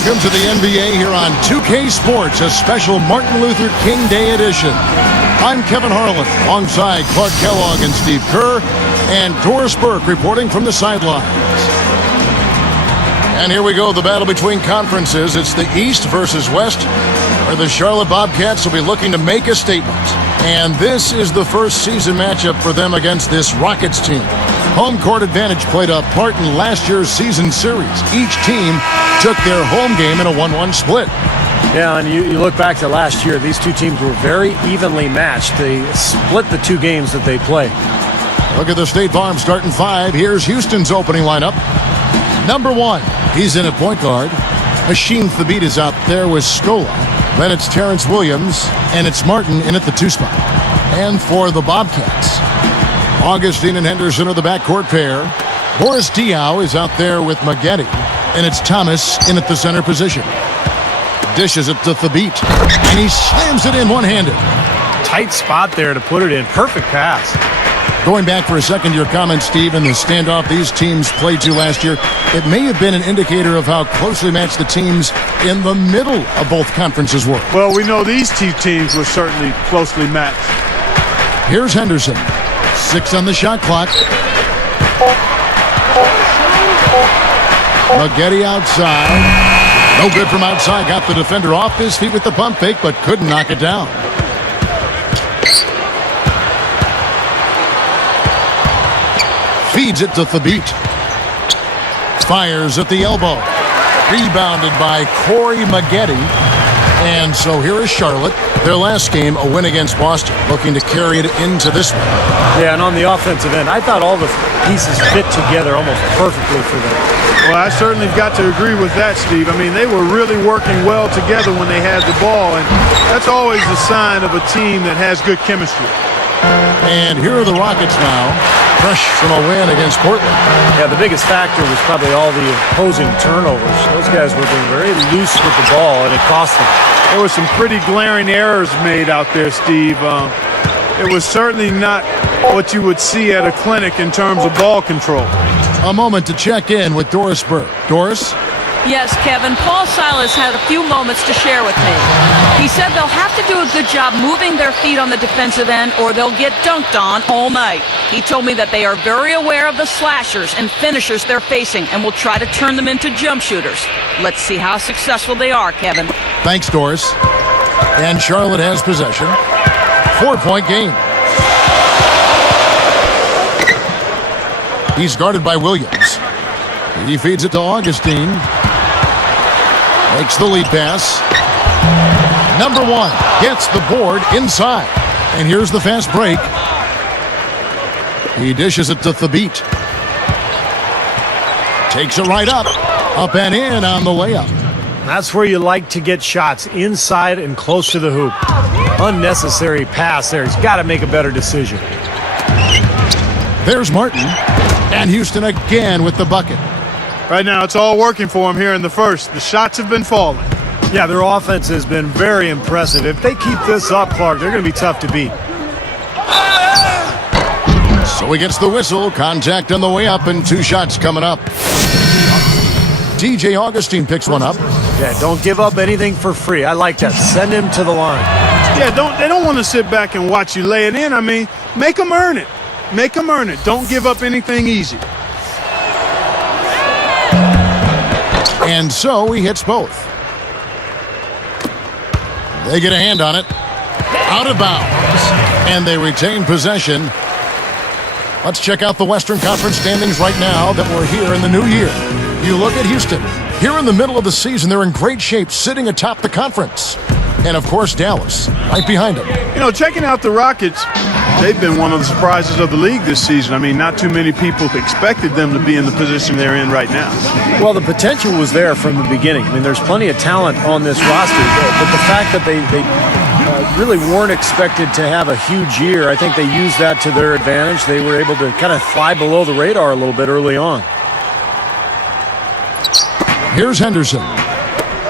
Welcome to the NBA here on 2K Sports, a special Martin Luther King Day edition. I'm Kevin Harlan, alongside Clark Kellogg and Steve Kerr, and Doris Burke reporting from the sidelines. And here we go, the battle between conferences. It's the East versus West, where the Charlotte Bobcats will be looking to make a statement. And this is the first season matchup for them against this Rockets team. Home court advantage played a part in last year's season series. Each team took their home game in a 1-1 split. Yeah, and you look back to last year, these two teams were very evenly matched. They split the two games that they played. Look at the State Farm starting five. Here's Houston's opening lineup. Number one, he's in at point guard. Hasheem Thabeet is out there with Scola. Then it's Terrence Williams, and it's Martin in at the two spot. And for the Bobcats, Augustine and Henderson are the backcourt pair. Boris Diaw is out there with Maggette, and it's Thomas in at the center position. Dishes it to Thabeet, and he slams it in one-handed. Tight spot there to put it in. Perfect pass. Going back for a second, your comment, Steve, in the standoff these teams played to last year, it may have been an indicator of how closely matched the teams in the middle of both conferences were. Well, we know these two teams were certainly closely matched. Here's Henderson. 6 on the shot clock. Maggette outside. No good from outside. Got the defender off his feet with the pump fake, but couldn't knock it down. Feeds it to Thabeet. Fires at the elbow. Rebounded by Corey Maggette. And so here is Charlotte. Their last game, a win against Boston, looking to carry it into this one. Yeah, and on the offensive end, I thought all the pieces fit together almost perfectly for them. Well, I certainly got to agree with that, Steve. I mean, they were really working well together when they had the ball, and that's always a sign of a team that has good chemistry. And here are the Rockets now, fresh from a win against Portland. Yeah, the biggest factor was probably all the opposing turnovers. Those guys were being very loose with the ball, and it cost them. There were some pretty glaring errors made out there, Steve. It was certainly not what you would see at a clinic in terms of ball control. A moment to check in with Doris Burke. Doris? Yes, Kevin. Paul Silas had a few moments to share with me. He said they'll have to do a good job moving their feet on the defensive end or they'll get dunked on all night. He told me that they are very aware of the slashers and finishers they're facing and will try to turn them into jump shooters. Let's see how successful they are, Kevin. Thanks, Doris. And Charlotte has possession. 4-point game. He's guarded by Williams. He feeds it to Augustine. Makes the lead pass. Number one gets the board inside. And here's the fast break. He dishes it to Thabeet. Takes it right up. Up and in on the layup. That's where you like to get shots, inside and close to the hoop. Unnecessary pass there. He's got to make a better decision. There's Martin. And Houston again with the bucket. Right now, it's all working for them here in the first. The shots have been falling. Yeah, their offense has been very impressive. If they keep this up, Clark, they're going to be tough to beat. So he gets the whistle. Contact on the way up, and 2 shots coming up. DJ Augustine picks one up. Yeah, don't give up anything for free. I like that. Send him to the line. Yeah, they don't want to sit back and watch you lay it in. I mean, make them earn it. Make them earn it. Don't give up anything easy. And so he hits both. They get a hand on it. Out of bounds. And they retain possession. Let's check out the Western Conference standings right now that we're here in the new year. You look at Houston. Here in the middle of the season, they're in great shape, sitting atop the conference. And, of course, Dallas, right behind them. You know, checking out the Rockets, they've been one of the surprises of the league this season. I mean, not too many people expected them to be in the position they're in right now. Well, the potential was there from the beginning. I mean, there's plenty of talent on this roster, but the fact that they really weren't expected to have a huge year, I think they used that to their advantage. They were able to kind of fly below the radar a little bit early on. Here's Henderson.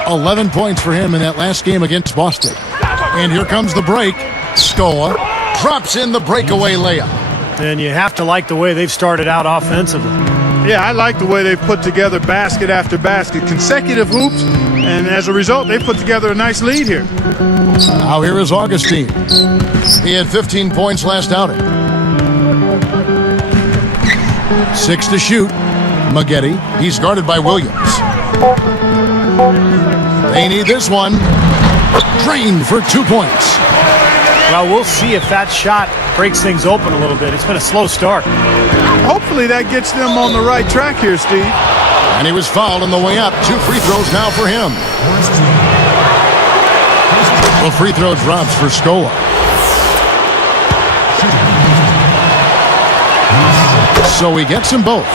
11 points for him in that last game against Boston. And here comes the break. Scola drops in the breakaway layup. And you have to like the way they've started out offensively. Yeah, I like the way they've put together basket after basket, consecutive hoops, and as a result, they've put together a nice lead here. Now here is Augustine. He had 15 points last outing. 6 to shoot. Maggette. He's guarded by Williams. They need this one. Drained for 2 points. Well, we'll see if that shot breaks things open a little bit. It's been a slow start. Hopefully that gets them on the right track here, Steve. And he was fouled on the way up. 2 free throws now for him. The free throw drops for Scola. So he gets them both.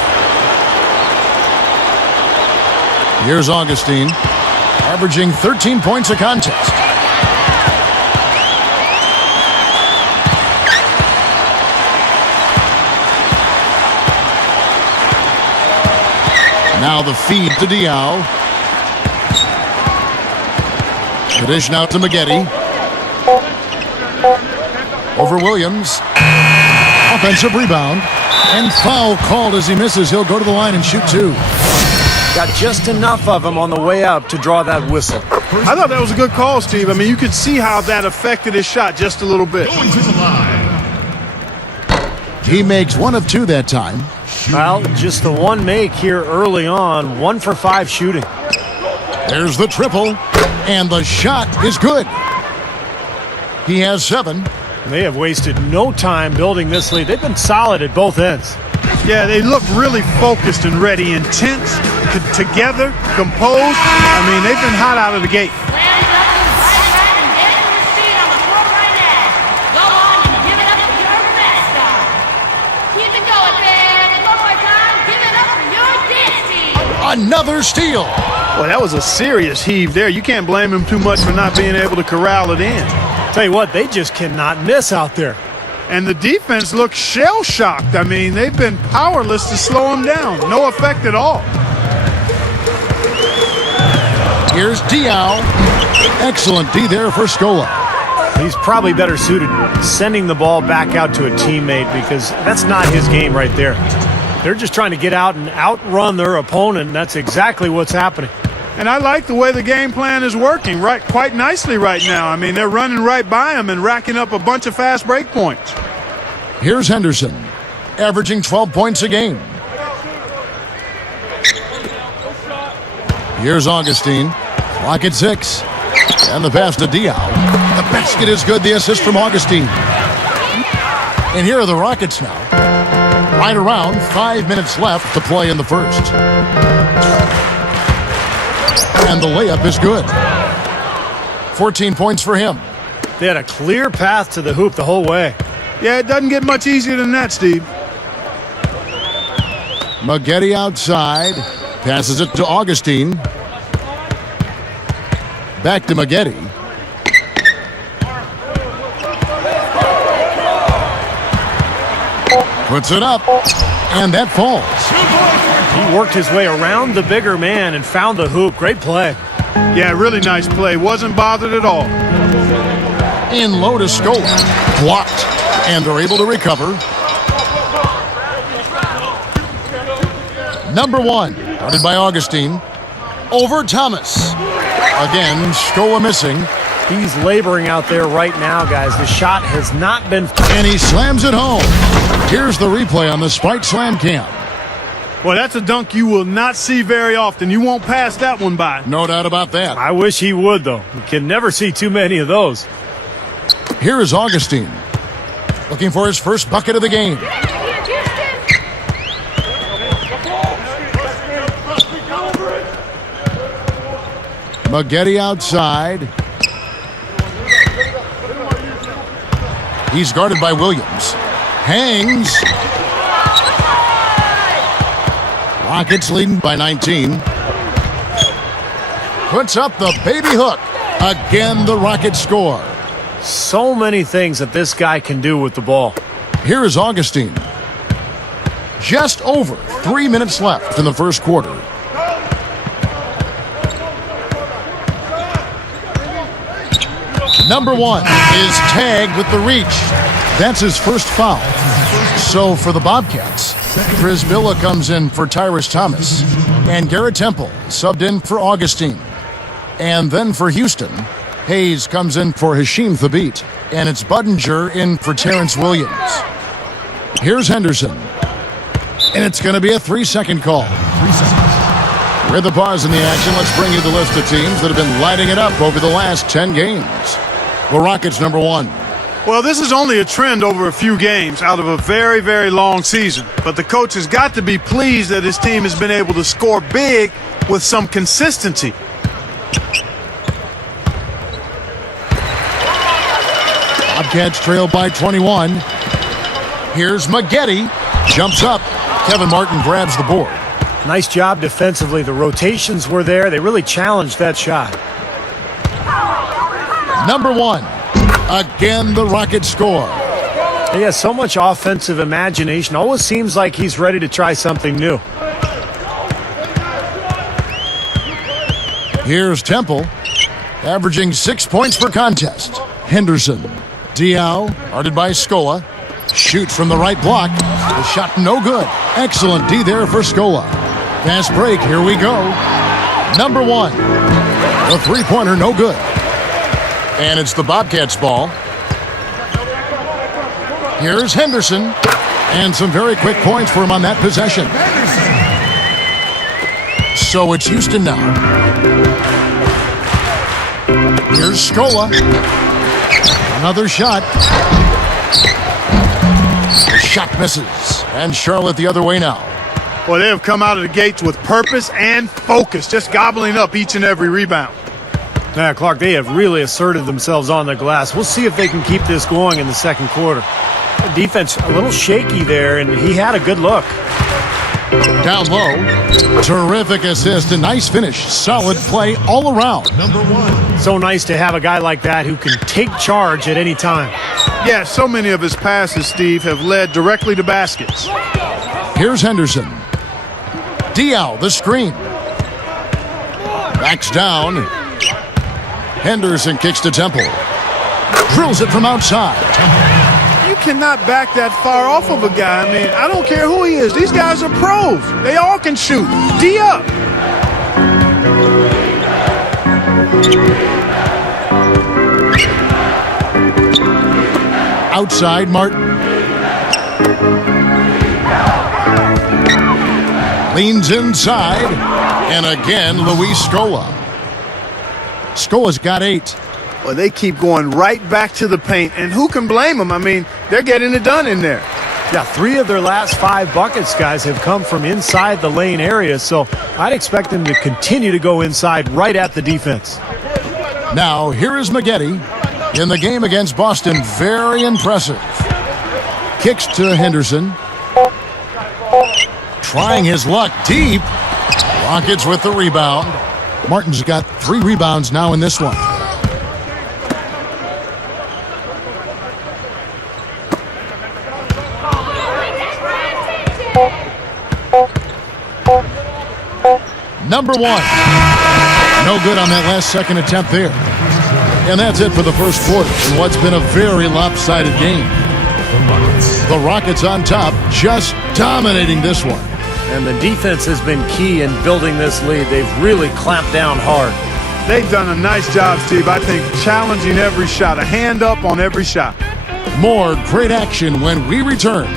Here's Augustine, averaging 13 points a contest. Now the feed to Diaw. The dish now to Maggette. Over Williams. Offensive rebound. And foul called as he misses. He'll go to the line and shoot 2. Got just enough of him on the way up to draw that whistle. I thought that was a good call, Steve. I mean, you could see how that affected his shot just a little bit. He makes 1 of 2 that time. Well, just the one make here early on. 1 for 5 shooting. There's the triple. And the shot is good. He has 7. They have wasted no time building this lead. They've been solid at both ends. Yeah, they look really focused and ready, intense, together, composed. I mean, they've been hot out of the gate. Another steal. Well, that was a serious heave there. You can't blame him too much for not being able to corral it in. Tell you what, they just cannot miss out there. And the defense looks shell-shocked. I mean, they've been powerless to slow him down. No effect at all. Here's Diaw. Excellent D there for Scola. He's probably better suited sending the ball back out to a teammate because that's not his game right there. They're just trying to get out and outrun their opponent, and that's exactly what's happening. And I like the way the game plan is working quite nicely right now. I mean, they're running right by him and racking up a bunch of fast break points. Here's Henderson, averaging 12 points a game. Here's Augustine, clock at 6. And the pass to Diaw. The basket is good, the assist from Augustine. And here are the Rockets now. Right around 5 minutes left to play in the first. And the layup is good. 14 points for him. They had a clear path to the hoop the whole way. Yeah, it doesn't get much easier than that, Steve. Maggette outside. Passes it to Augustine. Back to Maggette. Puts it up. And that falls. He worked his way around the bigger man and found the hoop. Great play. Yeah, really nice play. Wasn't bothered at all. In low to Scola. Blocked. And they're able to recover. Number 1. Guarded by Augustine. Over Thomas. Again, Scola missing. He's laboring out there right now, guys. The shot has not been... And he slams it home. Here's the replay on the Spike Slam Cam. Well, that's a dunk you will not see very often. You won't pass that one by. No doubt about that. I wish he would, though. You can never see too many of those. Here is Augustine, looking for his first bucket of the game. Maggette outside. He's guarded by Williams. Hangs. Rockets leading by 19. Puts up the baby hook. Again, the Rockets score. So many things that this guy can do with the ball. Here is Augustine. Just over 3 minutes left in the first quarter. Number 1 is tagged with the reach. That's his first foul. So for the Bobcats, Chris Billa comes in for Tyrus Thomas, and Garrett Temple subbed in for Augustine. And then for Houston, Hayes comes in for Hashim Thabit, and it's Budinger in for Terrence Williams. Here's Henderson, and it's going to be a 3-second call. 3 seconds. With the pause in the action, let's bring you the list of teams that have been lighting it up over the last 10 games. The Rockets, number 1. Well, this is only a trend over a few games out of a very, very long season. But the coach has got to be pleased that his team has been able to score big with some consistency. Bobcats trail by 21. Here's Maggette. Jumps up. Kevin Martin grabs the board. Nice job defensively. The rotations were there. They really challenged that shot. Number 1. Again, the Rockets score. He has so much offensive imagination. Always seems like he's ready to try something new. Here's Temple, averaging 6 points per contest. Henderson. Diao, guarded by Scola. Shoot from the right block. The shot no good. Excellent D there for Scola. Fast break, here we go. Number 1. The three-pointer no good. And it's the Bobcats' ball. Here's Henderson. And some very quick points for him on that possession. So it's Houston now. Here's Scola. Another shot. The shot misses. And Charlotte the other way now. Well, they have come out of the gates with purpose and focus, just gobbling up each and every rebound. Yeah, Clark, they have really asserted themselves on the glass. We'll see if they can keep this going in the second quarter. The defense a little shaky there, and he had a good look. Down low. Terrific assist and nice finish. Solid play all around. Number 1. So nice to have a guy like that who can take charge at any time. Yeah, so many of his passes, Steve, have led directly to baskets. Here's Henderson. Diao, the screen. Backs down. Henderson kicks to Temple. Drills it from outside. You cannot back that far off of a guy. I mean, I don't care who he is. These guys are pros. They all can shoot. D up. Outside, Martin. Leans inside. And again, Luis Scola. Scola's got 8. Well, they keep going right back to the paint, and who can blame them? I mean, they're getting it done in there. Yeah, 3 of their last 5 buckets, guys, have come from inside the lane area, so I'd expect them to continue to go inside right at the defense. Now, here is Maggette. In the game against Boston, very impressive. Kicks to Henderson. Trying his luck deep. Rockets with the rebound. Martin's got 3 rebounds now in this one. Number 1. No good on that last second attempt there. And that's it for the first quarter in what's been a very lopsided game. The Rockets on top, just dominating this one. And the defense has been key in building this lead. They've really clamped down hard. They've done a nice job, Steve. I think challenging every shot, a hand up on every shot. More great action when we return.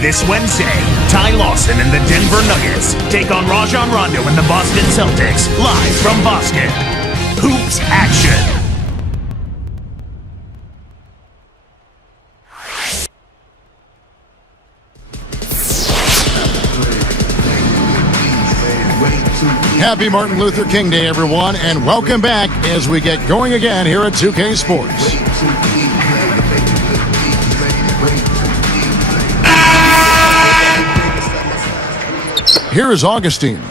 This Wednesday, Ty Lawson and the Denver Nuggets take on Rajon Rondo and the Boston Celtics, live from Boston. Hoops action. Happy Martin Luther King Day, everyone, and welcome back as we get going again here at 2K Sports. Here is Augustine.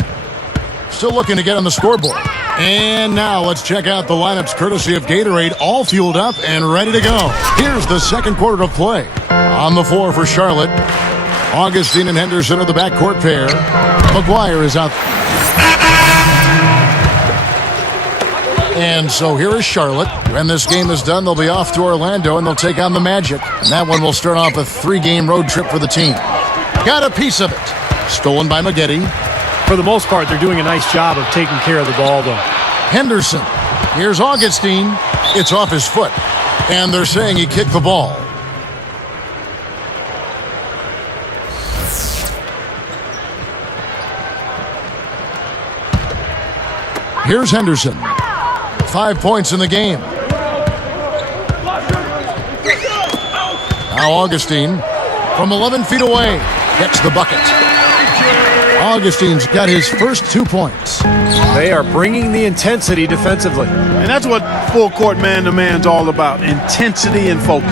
Still looking to get on the scoreboard. And now let's check out the lineups courtesy of Gatorade, all fueled up and ready to go. Here's the second quarter of play. On the floor for Charlotte, Augustine and Henderson are the backcourt pair. McGuire is out. And so here is Charlotte. When this game is done, they'll be off to Orlando and they'll take on the Magic. And that one will start off a 3-game road trip for the team. Got a piece of it. Stolen by Maggette. For the most part, they're doing a nice job of taking care of the ball, though. Henderson. Here's Augustine. It's off his foot. And they're saying he kicked the ball. Here's Henderson. 5 points in the game. Now Augustine from 11 feet away gets the bucket. Augustine's got his first 2 points. They are bringing the intensity defensively. And that's what full court man-to-man's all about, intensity and focus.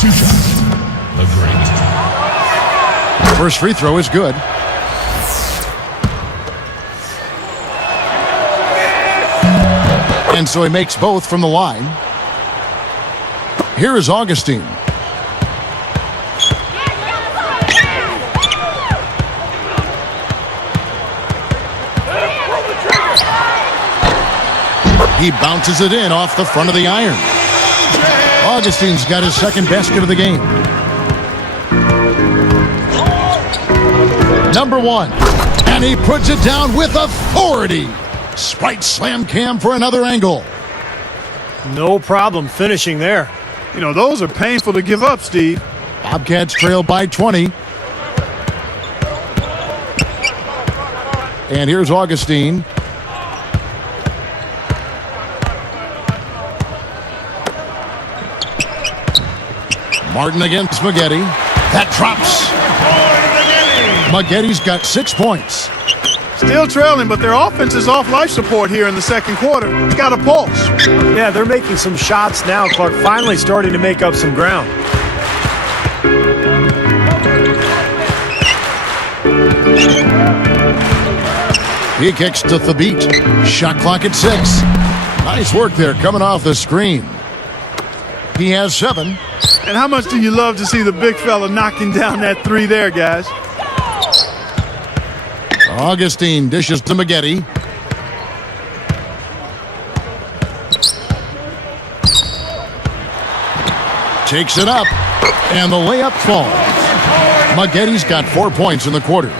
Two shots. Agreed. First free throw is good. And so he makes both from the line. Here is Augustine. He bounces it in off the front of the iron. Augustine's got his second basket of the game. Number 1. And he puts it down with authority. Sprite slam cam for another angle. No problem finishing there. You know, those are painful to give up, Steve. Bobcats trail by 20. And here's Augustine. Martin against Maggette. That drops. Maggette's got 6 points. Still trailing, but their offense is off life support here in the second quarter. It's got a pulse. Yeah, they're making some shots now. Clark finally starting to make up some ground. He kicks to Thabit. Shot clock at 6. Nice work there coming off the screen. He has 7. And how much do you love to see the big fella knocking down that 3 there, guys? Augustine dishes to Maggette. Takes it up, and the layup falls. Maggette's got 4 points in the quarter.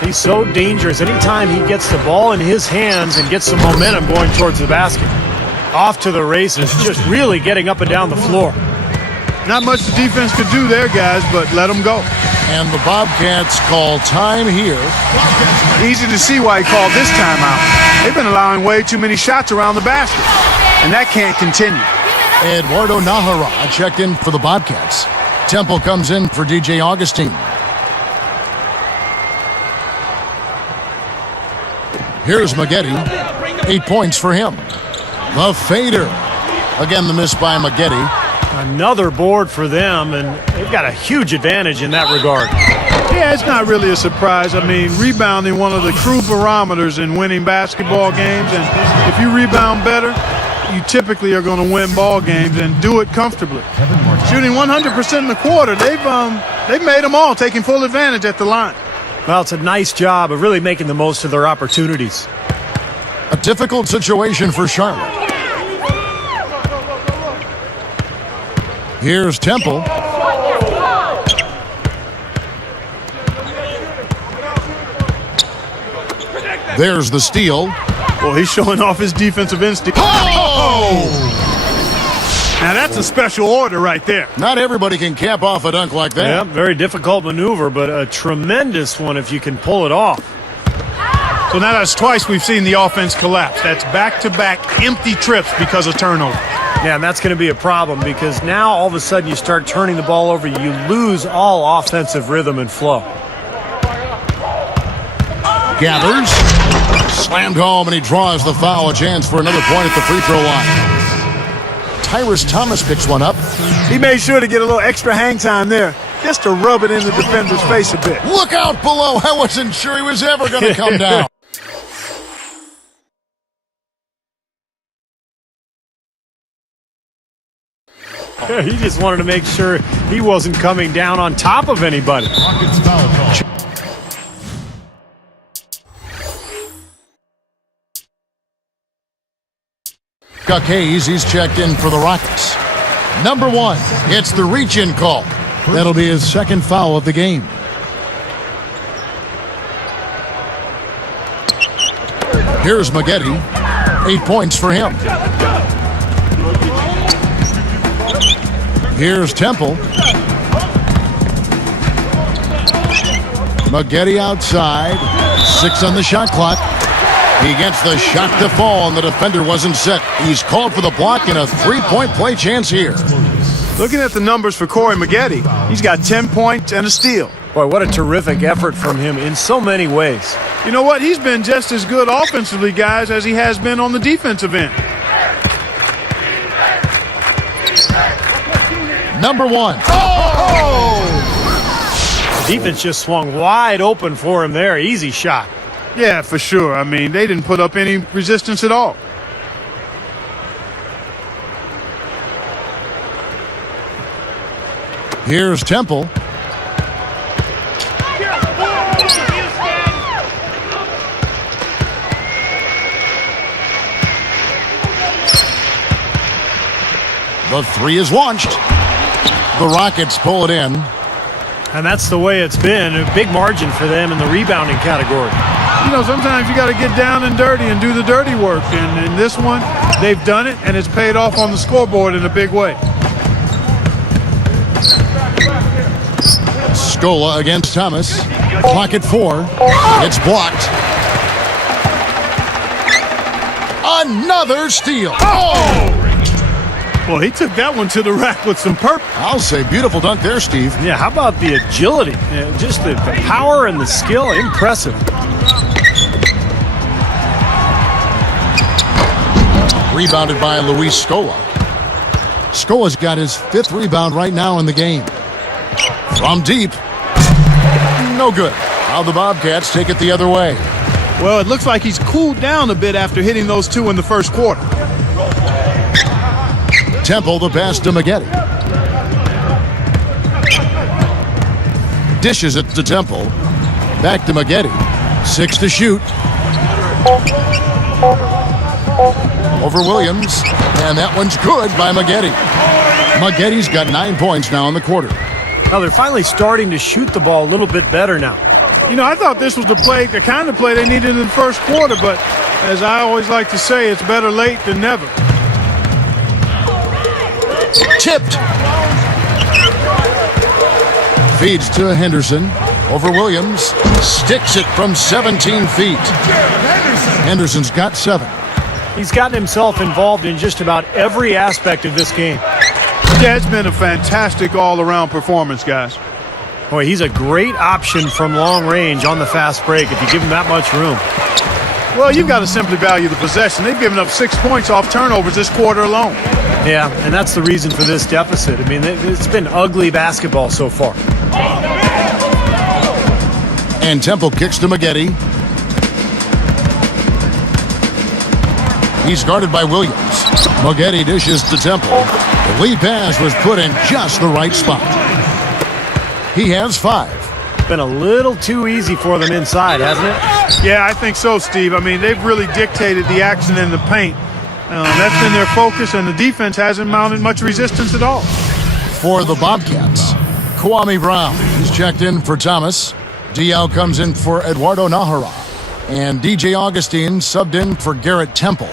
He's so dangerous. Anytime he gets the ball in his hands and gets some momentum going towards the basket. Off to the races, just really getting up and down the floor. Not much the defense could do there, guys, but let them go. And the Bobcats call time here. Easy to see why he called this timeout. They've been allowing way too many shots around the basket, and that can't continue. Eduardo Nahara checked in for the Bobcats. Temple comes in for DJ Augustine. Here's Maggette. 8 points for him. The fader. Again, the miss by Maggette. Another board for them, and they've got a huge advantage in that regard. Yeah, it's not really a surprise. I mean, rebounding one of the true barometers in winning basketball games, and if you rebound better, you typically are going to win ball games and do it comfortably. Shooting 100% in the quarter, they've made them all, taking full advantage at the line. Well, it's a nice job of really making the most of their opportunities. A difficult situation for Charlotte. Here's Temple. There's the steal. Well, he's showing off his defensive instinct. Oh! Now that's a special order right there. Not everybody can cap off a dunk like that. Yeah, very difficult maneuver, but a tremendous one if you can pull it off. So now that's twice we've seen the offense collapse. That's back-to-back empty trips because of turnover. Yeah, and that's going to be a problem because now all of a sudden you start turning the ball over, you lose all offensive rhythm and flow. Gathers. Slammed home, and he draws the foul. A chance for another point at the free throw line. Tyrus Thomas picks one up. He made sure to get a little extra hang time there, just to rub it in the defender's face a bit. Look out below. I wasn't sure he was ever going to come down. He just wanted to make sure he wasn't coming down on top of anybody. Chuck Hayes, he's checked in for the Rockets. Number 1, it's the reach-in call. That'll be his second foul of the game. Here's Maggette. 8 points for him. Here's Temple. Maggette outside. 6 on the shot clock. He gets the shot to fall, and the defender wasn't set. He's called for the block and a 3-point play chance here. Looking at the numbers for Corey Maggette, he's got 10 points and a steal. Boy, what a terrific effort from him in so many ways. You know what? He's been just as good offensively, guys, as he has been on the defensive end. Number 1. The defense just swung wide open for him there. Easy shot. Yeah, for sure. I mean, they didn't put up any resistance at all. Here's Temple. The 3 is launched. The Rockets pull it in. And that's the way it's been. A big margin for them in the rebounding category. You know, sometimes you got to get down and dirty and do the dirty work. And in this one, they've done it, and it's paid off on the scoreboard in a big way. Scola against Thomas. Clock at 4. It's blocked. Another steal. Oh! Well, he took that one to the rack with some purpose. I'll say beautiful dunk there, Steve. Yeah, how about the agility? Just the power and the skill. Impressive. Rebounded by Luis Scola. Scola's got his 5th rebound right now in the game. From deep. No good. Now the Bobcats take it the other way. Well, it looks like he's cooled down a bit after hitting those 2 in the first quarter. Temple the pass to Maggette. Dishes it to Temple. Back to Maggette. 6 to shoot. Over Williams. And that one's good by Maggette. Maggette's got 9 points now in the quarter. Now they're finally starting to shoot the ball a little bit better now. You know, I thought this was the kind of play they needed in the first quarter, but as I always like to say, it's better late than never. Tipped. Feeds to Henderson. Over Williams. Sticks it from 17 feet. Henderson's got 7. He's gotten himself involved in just about every aspect of this game. Yeah, it's been a fantastic all-around performance, guys. Boy, he's a great option from long range on the fast break if you give him that much room. Well, you've got to simply value the possession. They've given up 6 points off turnovers this quarter alone. Yeah, and that's the reason for this deficit. I mean, it's been ugly basketball so far. And Temple kicks to Maggette. He's guarded by Williams. Maggette dishes to Temple. The lead pass was put in just the right spot. He has 5. Been a little too easy for them inside, hasn't it? Yeah, I think so, Steve. I mean, they've really dictated the action in the paint. That's been their focus, and the defense hasn't mounted much resistance at all. For the Bobcats, Kwame Brown. He's checked in for Thomas. Diao comes in for Eduardo Nahara. And DJ Augustine subbed in for Garrett Temple.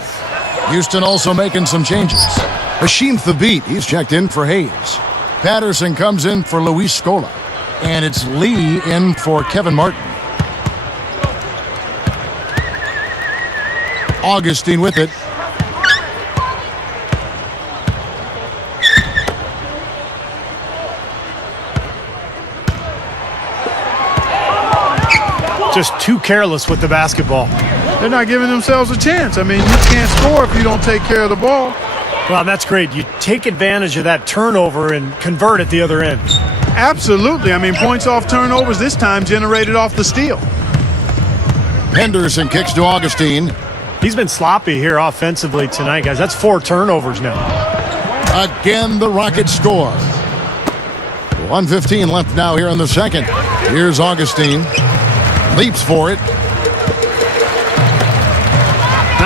Houston also making some changes. Hashim Thabit, he's checked in for Hayes. Patterson comes in for Luis Scola. And it's Lee in for Kevin Martin. Augustine with it. Just too careless with the basketball. They're not giving themselves a chance. I mean, you can't score if you don't take care of the ball. Well, that's great. You take advantage of that turnover and convert at the other end. Absolutely. I mean, points off turnovers this time generated off the steal. Henderson kicks to Augustine. He's been sloppy here offensively tonight, guys. That's 4 turnovers now. Again, the Rockets score. 1:15 left now here in the second. Here's Augustine. Leaps for it.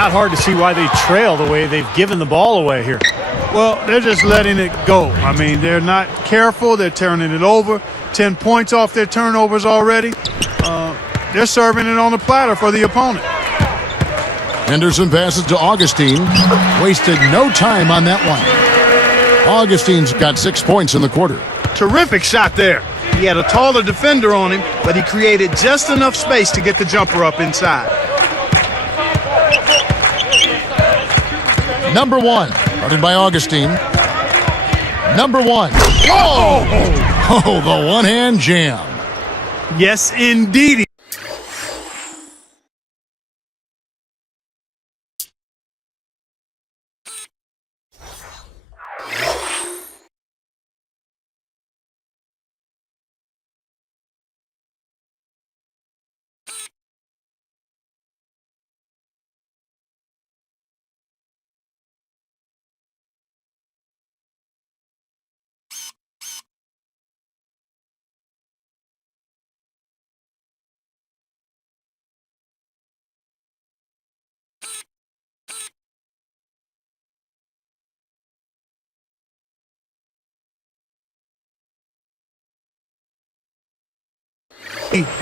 not hard to see why they trail the way they've given the ball away here. Well, they're just letting it go. I mean, they're not careful. They're turning it over. 10 points off their turnovers already. They're serving it on the platter for the opponent. Henderson passes to Augustine. Wasted no time on that one. Augustine's got 6 points in the quarter. Terrific shot there. He had a taller defender on him, but he created just enough space to get the jumper up inside. Number 1, guarded by Augustine. Number 1. Oh, the one-hand jam. Yes, indeed.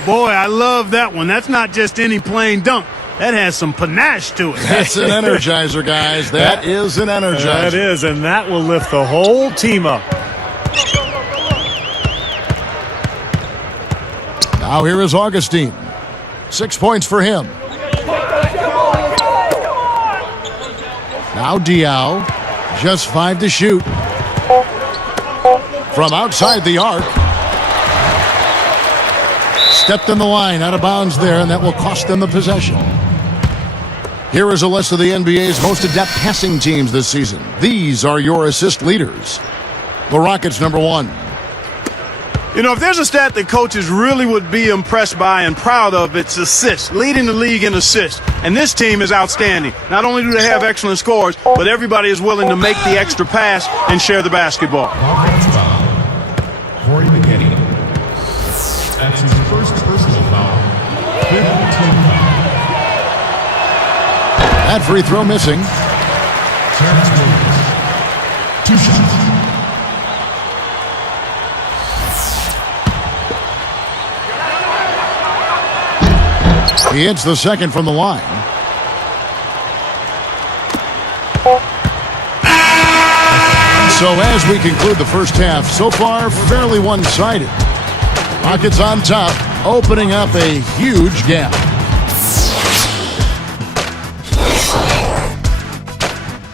Boy, I love that one. That's not just any plain dunk. That has some panache to it. That's an energizer, guys. That is an energizer. That is, and that will lift the whole team up. Now here is Augustine. 6 points for him. Now Diao. Just 5 to shoot. From outside the arc. Stepped in the line, out of bounds there, and that will cost them the possession. Here is a list of the NBA's most adept passing teams this season. These are your assist leaders. The Rockets, number 1. You know, if there's a stat that coaches really would be impressed by and proud of, it's assists, leading the league in assists. And this team is outstanding. Not only do they have excellent scores, but everybody is willing to make the extra pass and share the basketball. Offense foul. Corey McGetty. That's his first personal foul. 15 foul. That free throw missing. Terrence Williams. 2 shots. He hits the second from the line. So as we conclude the first half, so far fairly one-sided. Rockets on top, opening up a huge gap.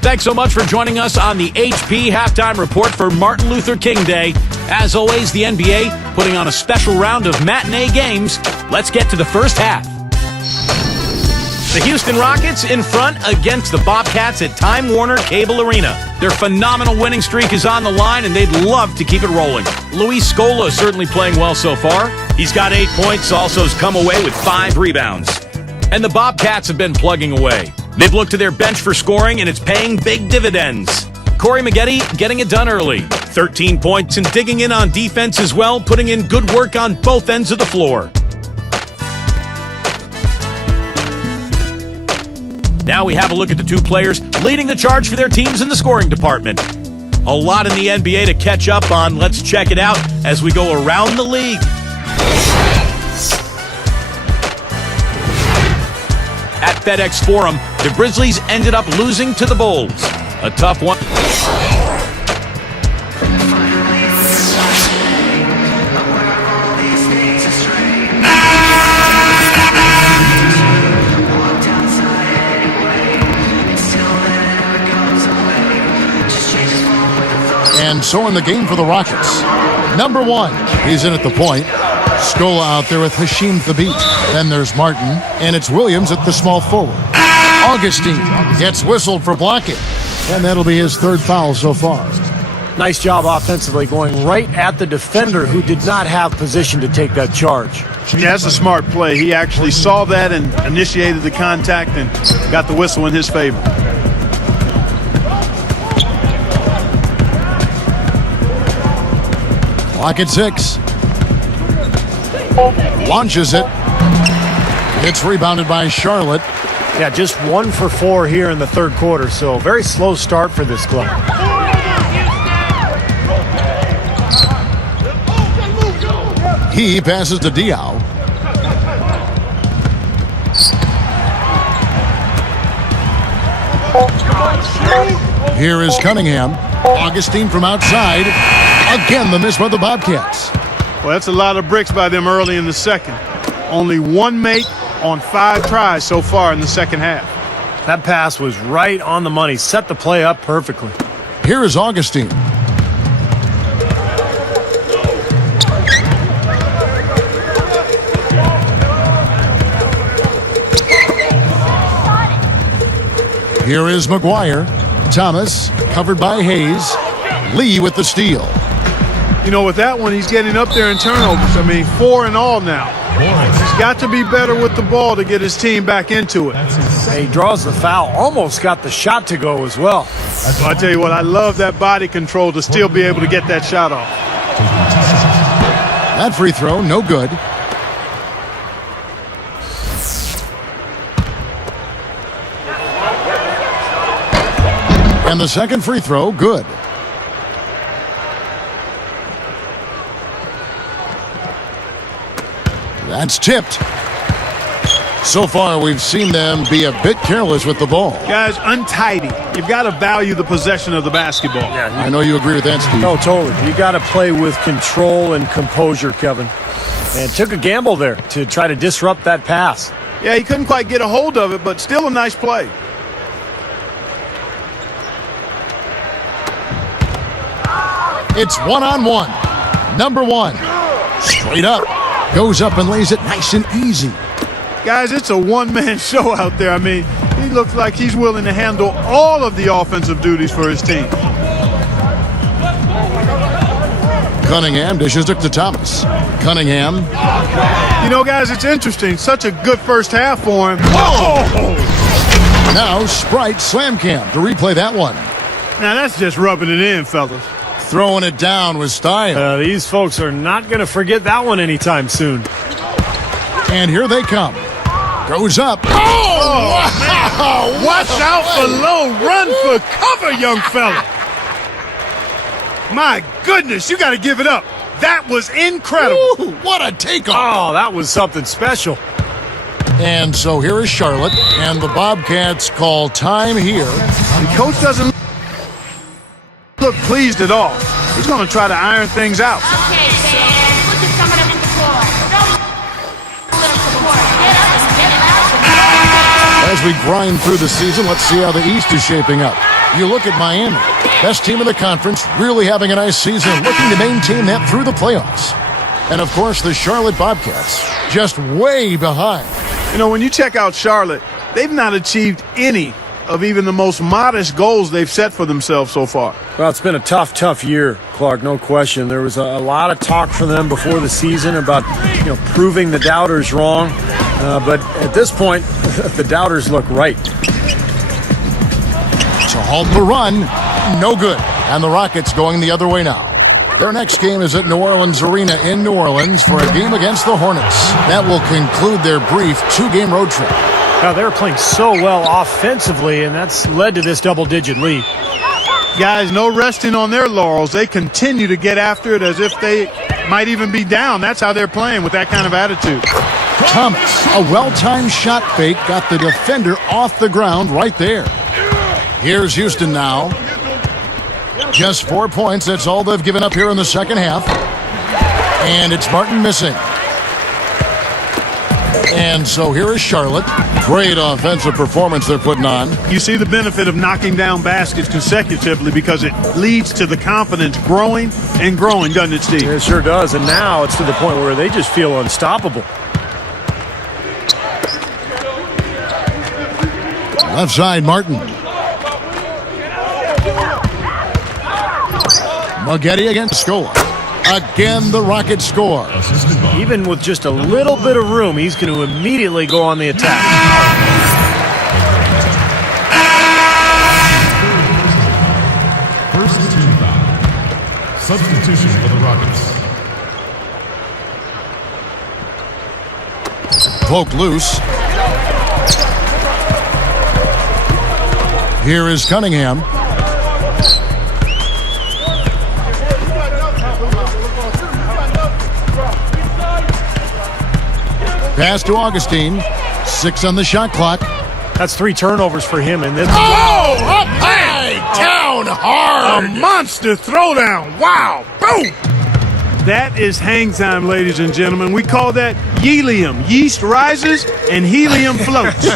Thanks so much for joining us on the HP Halftime Report for Martin Luther King Day. As always, the NBA putting on a special round of matinee games. Let's get to the first half. The Houston Rockets in front against the Bobcats at Time Warner Cable Arena. Their phenomenal winning streak is on the line, and they'd love to keep it rolling. Luis Scola is certainly playing well so far. He's got 8 points, also has come away with 5 rebounds. And the Bobcats have been plugging away. They've looked to their bench for scoring, and it's paying big dividends. Corey McGetty getting it done early. 13 points and digging in on defense as well, putting in good work on both ends of the floor. Now we have a look at the 2 players leading the charge for their teams in the scoring department. A lot in the NBA to catch up on. Let's check it out as we go around the league. At FedEx Forum, the Grizzlies ended up losing to the Bulls. A tough one. And so in the game for the Rockets. Number 1, he's in at the point. Scola out there with Hasheem Thabeet. Then there's Martin, and it's Williams at the small forward. Augustine gets whistled for blocking, and that'll be his 3rd foul so far. Nice job offensively, going right at the defender who did not have position to take that charge. Yeah, that's a smart play. He actually saw that and initiated the contact and got the whistle in his favor. Clock at 6. Launches it. It's rebounded by Charlotte. Yeah, just 1 for 4 here in the third quarter, so very slow start for this club. He passes to Diao. Here is Cunningham. Augustine from outside. Again, the miss by the Bobcats. Well, that's a lot of bricks by them early in the second. Only 1 make on 5 tries so far in the second half. That pass was right on the money. Set the play up perfectly. Here is Augustine. Here is McGuire. Thomas, covered by Hayes. Lee with the steal. You know, with that one, he's getting up there in turnovers. I mean, 4 in all now. He's got to be better with the ball to get his team back into it. He draws the foul. Almost got the shot to go as well. I tell you what, I love that body control to still be able to get that shot off. That free throw, no good. And the second free throw, good. That's tipped. So far, we've seen them be a bit careless with the ball. Guys, untidy. You've got to value the possession of the basketball. I know you agree with that, Steve. No, totally. You got to play with control and composure, Kevin. And took a gamble there to try to disrupt that pass. Yeah, he couldn't quite get a hold of it, but still a nice play. It's 1-on-1. Number 1. Straight up. Goes up and lays it nice and easy. Guys, it's a one-man show out there. I mean, he looks like he's willing to handle all of the offensive duties for his team. Cunningham dishes it to Thomas. Cunningham. You know, guys, it's interesting. Such a good first half for him. Oh! Now Sprite slam cam to replay that one. Now, that's just rubbing it in, fellas. Throwing it down with style. These folks are not going to forget that one anytime soon. And here they come. Goes up. Oh, wow. Watch out for low. Run for cover, young fella. My goodness, you got to give it up. That was incredible. Ooh, what a takeoff. Oh, that was something special. And so here is Charlotte, and the Bobcats call time here. The coach doesn't look pleased at all. He's going to try to iron things out. Okay, fans, look at some of them on the floor. Show a little support. Get up and get loud. As we grind through the season, let's see how the East is shaping up. You look at Miami, best team in the conference, really having a nice season, looking to maintain that through the playoffs. And of course, the Charlotte Bobcats, just way behind. You know, when you check out Charlotte, they've not achieved any of even the most modest goals they've set for themselves so far. Well, it's been a tough year, Clark, no question. There was a lot of talk for them before the season about, proving the doubters wrong. But at this point, the doubters look right. To halt the run, no good. And the Rockets going the other way now. Their next game is at New Orleans Arena in New Orleans for a game against the Hornets. That will conclude their brief 2-game road trip. Now, they're playing so well offensively, and that's led to this double-digit lead. Guys, no resting on their laurels. They continue to get after it as if they might even be down. That's how they're playing, with that kind of attitude. Thomas, a well-timed shot fake, got the defender off the ground right there. Here's Houston now. Just 4 points. That's all they've given up here in the second half. And it's Martin missing. And so here is Charlotte. Great offensive performance they're putting on. You see the benefit of knocking down baskets consecutively because it leads to the confidence growing and growing, doesn't it, Steve? It sure does. And now it's to the point where they just feel unstoppable. Left side, Martin. Maggette against Scola. Again, the Rockets score. Even with just a little bit of room, he's going to immediately go on the attack. First team foul. Substitution for the Rockets. Poke loose. Here is Cunningham. Pass to Augustine. 6 on the shot clock. That's 3 turnovers for him. And then Up high, down hard. A monster throwdown. Wow. Boom. That is hang time, ladies and gentlemen. We call that helium. Yeast rises and helium floats.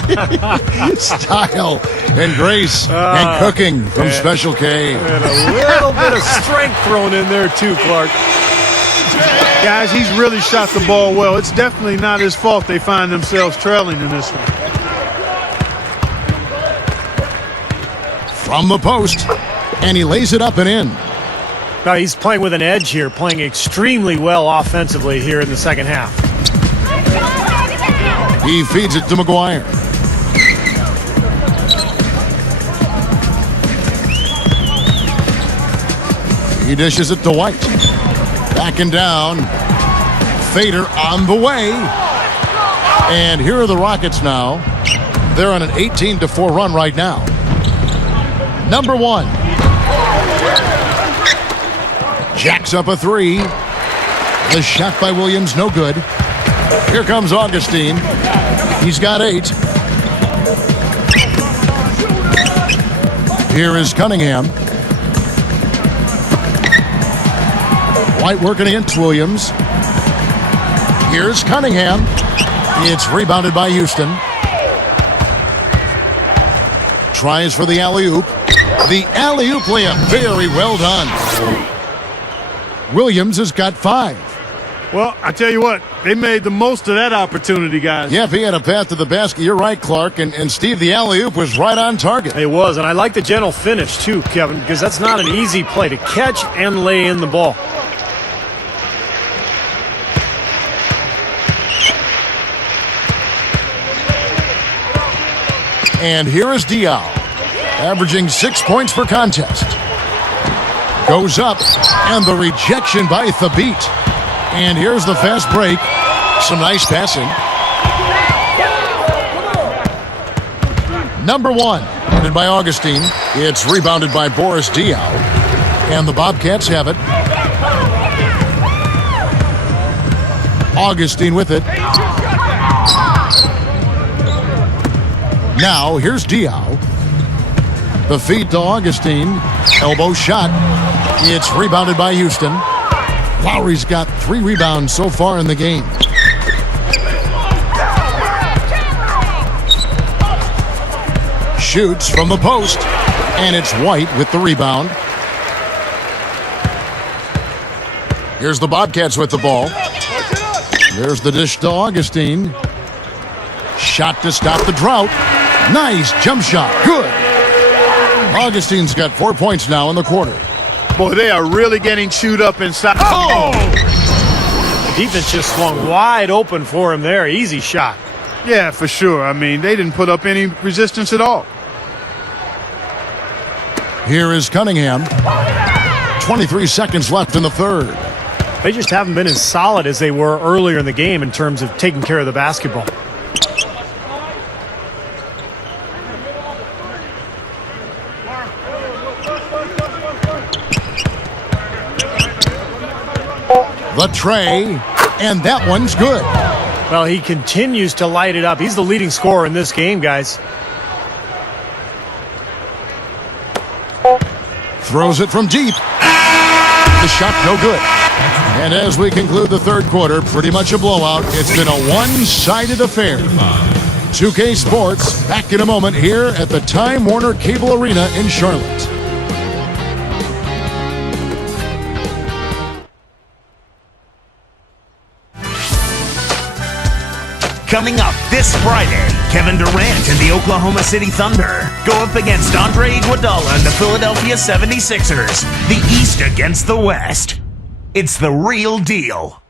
Style and grace and cooking from Special K. and a little bit of strength thrown in there too, Clark. Guys, he's really shot the ball well. It's definitely not his fault they find themselves trailing in this one. From the post, and he lays it up and in. Now he's playing with an edge here, playing extremely well offensively here in the second half. He feeds it to McGuire. He dishes it to White. Backing down. Fader on the way. And here are the Rockets now. They're on an 18-4 run right now. Number 1. Jacks up a 3. The shot by Williams, no good. Here comes Augustine. He's got 8. Here is Cunningham. White working against Williams. Here's Cunningham. It's rebounded by Houston. Tries for the alley-oop. The alley-oop layup, very well done. Williams has got 5. Well, I tell you what, they made the most of that opportunity, guys. Yeah, if he had a path to the basket, you're right, Clark. And Steve, the alley-oop was right on target. It was, and I like the gentle finish too, Kevin, because that's not an easy play to catch and lay in the ball. And here is Diaw, averaging 6 points per contest. Goes up, and the rejection by Thabit. And here's the fast break. Some nice passing. Number 1, headed by Augustine. It's rebounded by Boris Diaw. And the Bobcats have it. Augustine with it. Now, here's Diaw. The feed to Augustine. Elbow shot. It's rebounded by Houston. Lowry's got 3 rebounds so far in the game. Shoots from the post. And it's White with the rebound. Here's the Bobcats with the ball. There's the dish to Augustine. Shot to stop the drought. Nice jump shot. Good. Augustine's got 4 points now in the quarter. Boy, they are really getting chewed up inside. Oh! The defense just swung wide open for him there. Easy shot. Yeah, for sure. I mean, they didn't put up any resistance at all. Here is Cunningham. 23 seconds left in the third. They just haven't been as solid as they were earlier in the game in terms of taking care of the basketball. The tray, and that one's good. Well, he continues to light it up. He's the leading scorer in this game, guys. Throws it from deep. The shot no good. And as we conclude the third quarter, pretty much a blowout. It's been a one-sided affair. 2K Sports, back in a moment here at the Time Warner Cable Arena in Charlotte. Coming up this Friday, Kevin Durant and the Oklahoma City Thunder go up against Andre Iguodala and the Philadelphia 76ers. The East against the West. It's the real deal.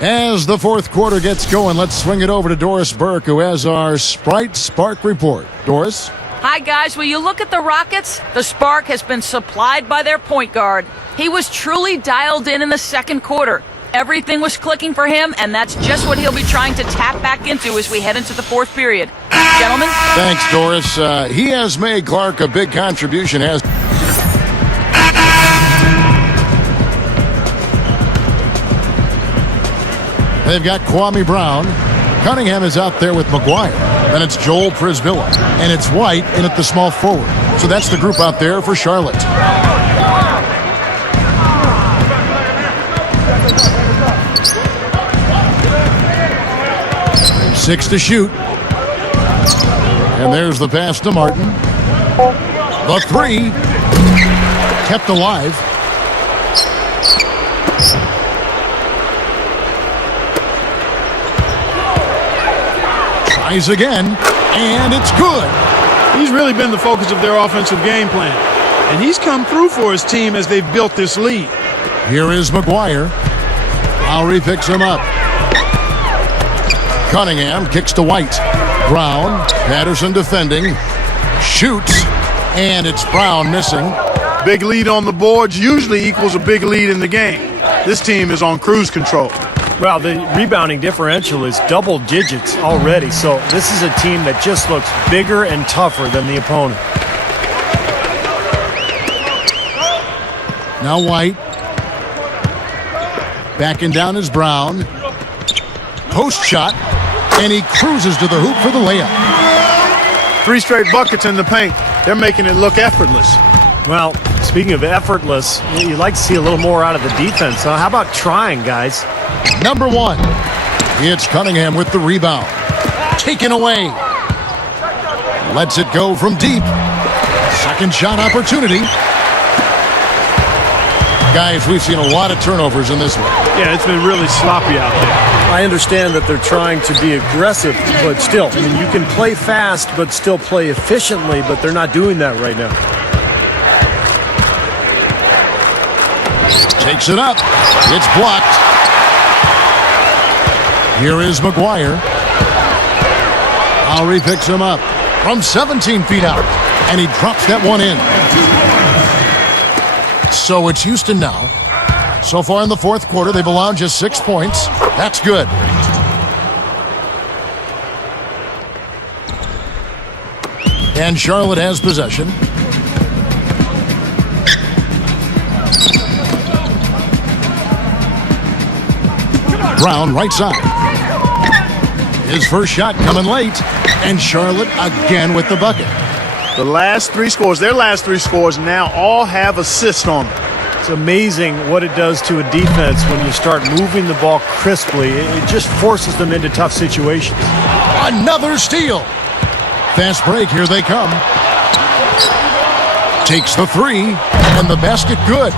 As the fourth quarter gets going, let's swing it over to Doris Burke, who has our Sprite Spark report. Doris? Hi, guys. Will you look at the Rockets? The spark has been supplied by their point guard. He was truly dialed in the second quarter. Everything was clicking for him, and that's just what he'll be trying to tap back into as we head into the fourth period. Gentlemen? Thanks, Doris. He has made Clark a big contribution. They've got Kwame Brown. Cunningham is out there with McGuire. Then it's Joel Prisbilla. And it's White in at the small forward. So that's the group out there for Charlotte. Six to shoot. And there's the pass to Martin. The three. Kept alive. Tries again. And it's good. He's really been the focus of their offensive game plan. And he's come through for his team as they've built this lead. Here is McGuire. Lowry picks him up. Cunningham kicks to White. Brown, Patterson defending, shoots, and it's Brown missing. Big lead on the boards usually equals a big lead in the game. This team is on cruise control. Well, the rebounding differential is double digits already, so this is a team that just looks bigger and tougher than the opponent. Now White. Backing down is Brown. Post shot, and he cruises to the hoop for the layup. 3 straight buckets in the paint. They're making it look effortless. Well, speaking of effortless, you'd like to see a little more out of the defense. How about trying, guys? Number one. It's Cunningham with the rebound. Taken away. Lets it go from deep. Second shot opportunity. Guys, we've seen a lot of turnovers in this one. Yeah, it's been really sloppy out there. I understand that they're trying to be aggressive, but still, I mean, you can play fast but still play efficiently, but they're not doing that right now. Takes it up. It's blocked. Here is McGuire. Lowry picks him up from 17 feet out, and he drops that one in. So it's Houston now. So far in the fourth quarter, they've allowed just 6 points. That's good. And Charlotte has possession. Brown, right side. His first shot coming late. And Charlotte again with the bucket. The last 3 scores, their last 3 scores now all have assists on them. It's amazing what it does to a defense when you start moving the ball crisply. It just forces them into tough situations. Another steal. Fast break, here they come. Takes the three, and the basket good.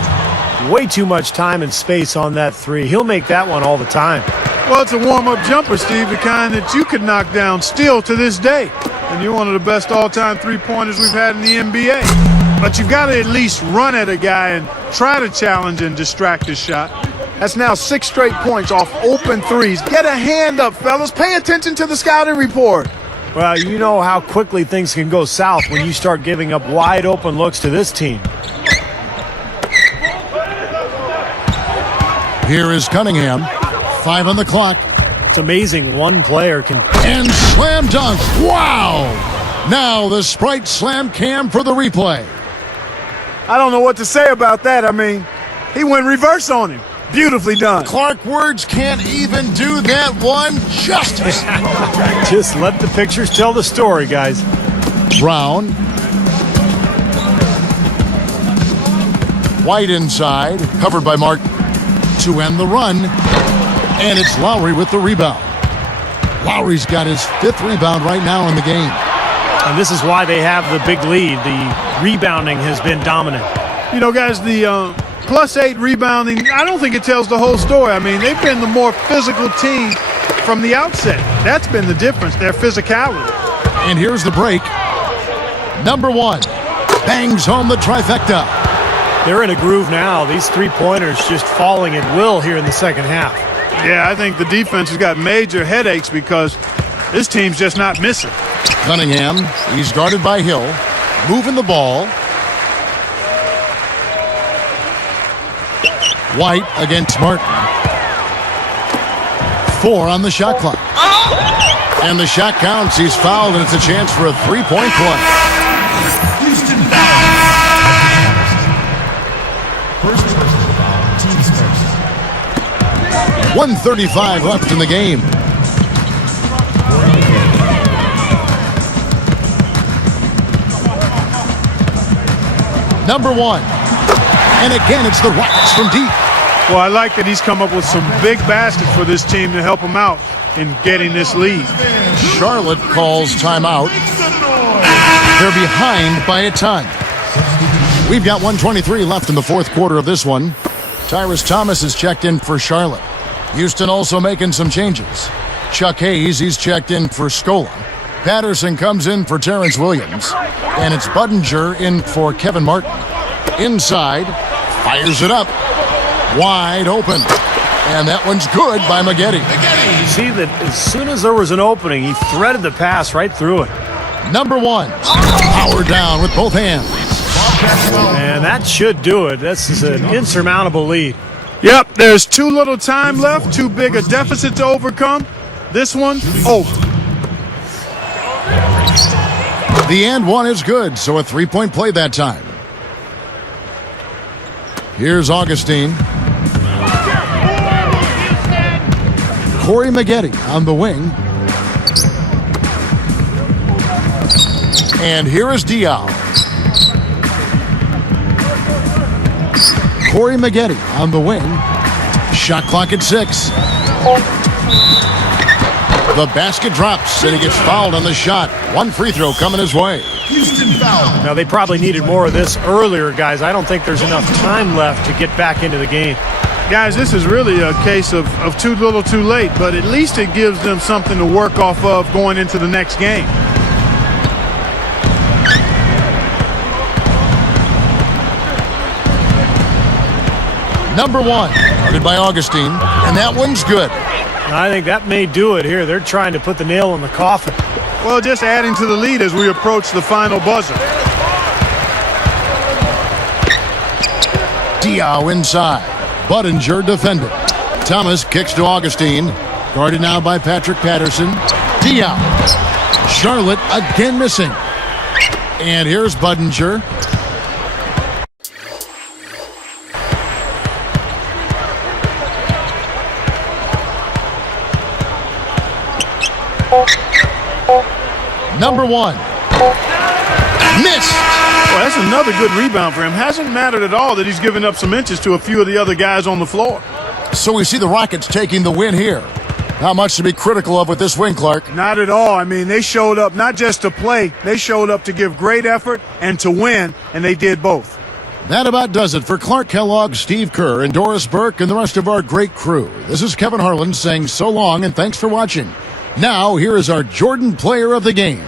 Way too much time and space on that three. He'll make that one all the time. Well, it's a warm-up jumper, Steve, the kind that you could knock down still to this day. And you're one of the best all-time three-pointers we've had in the NBA. But you've got to at least run at a guy and try to challenge and distract his shot. That's now 6 straight points off open threes. Get a hand up, fellas. Pay attention to the scouting report. Well, you know how quickly things can go south when you start giving up wide-open looks to this team. Here is Cunningham. 5 on the clock. It's amazing one player can... And slam dunk. Wow! Now the Sprite slam cam for the replay. I don't know what to say about that. I mean, he went reverse on him. Beautifully done. Clark, words can't even do that one justice. Just let the pictures tell the story, guys. Brown. White inside, covered by Martin. To end the run. And it's Lowry with the rebound. Lowry's got his 5th rebound right now in the game. And this is why they have the big lead. The rebounding has been dominant. You know, guys, the +8 rebounding, I don't think it tells the whole story. I mean, they've been the more physical team from the outset. That's been the difference, their physicality. And here's the break. Number one bangs home the trifecta. They're in a groove now. These three-pointers just falling at will here in the second half. Yeah, I think the defense has got major headaches because this team's just not missing. Cunningham, he's guarded by Hill, moving the ball. White against Martin. 4 on the shot clock. And the shot counts. He's fouled, and it's a chance for a three-point play. Houston foul. First personal foul, team's first. 1:35 left in the game. Number 1. And again, it's the Rockets from deep. Well, I like that he's come up with some big baskets for this team to help him out in getting this lead. Charlotte calls timeout. They're behind by a ton. We've got 1:23 left in the fourth quarter of this one. Tyrus Thomas is checked in for Charlotte. Houston also making some changes. Chuck Hayes, he's checked in for Scola. Patterson comes in for Terrence Williams. And it's Budinger in for Kevin Martin. Inside, fires it up. Wide open. And that one's good by Maggette. You see that as soon as there was an opening, he threaded the pass right through it. Number 1. Power down with both hands. And that should do it. This is an insurmountable lead. Yep, there's too little time left, too big a deficit to overcome. This one, over. The and one is good, so a three-point play that time. Here's Augustine. Corey Maggette on the wing. And here is Diaw. Corey Maggette on the wing. Shot clock at 6. The basket drops, and he gets fouled on the shot. One free throw coming his way. Houston foul. Now, they probably needed more of this earlier, guys. I don't think there's enough time left to get back into the game. Guys, this is really a case of too little too late, but at least it gives them something to work off of going into the next game. Number 1, guarded by Augustine, and that one's good. I think that may do it here. They're trying to put the nail in the coffin. Well, just adding to the lead as we approach the final buzzer. Diaw inside. Budinger defended. Thomas kicks to Augustine. Guarded now by Patrick Patterson. Diaw. Charlotte again missing. And here's Budinger. Number 1. Missed. Well, that's another good rebound for him. Hasn't mattered at all that he's given up some inches to a few of the other guys on the floor. So we see the Rockets taking the win here. Not much to be critical of with this win, Clark. Not at all. I mean, they showed up not just to play. They showed up to give great effort and to win, and they did both. That about does it for Clark Kellogg, Steve Kerr, and Doris Burke, and the rest of our great crew. This is Kevin Harlan saying so long and thanks for watching. Now, here is our Jordan Player of the Game.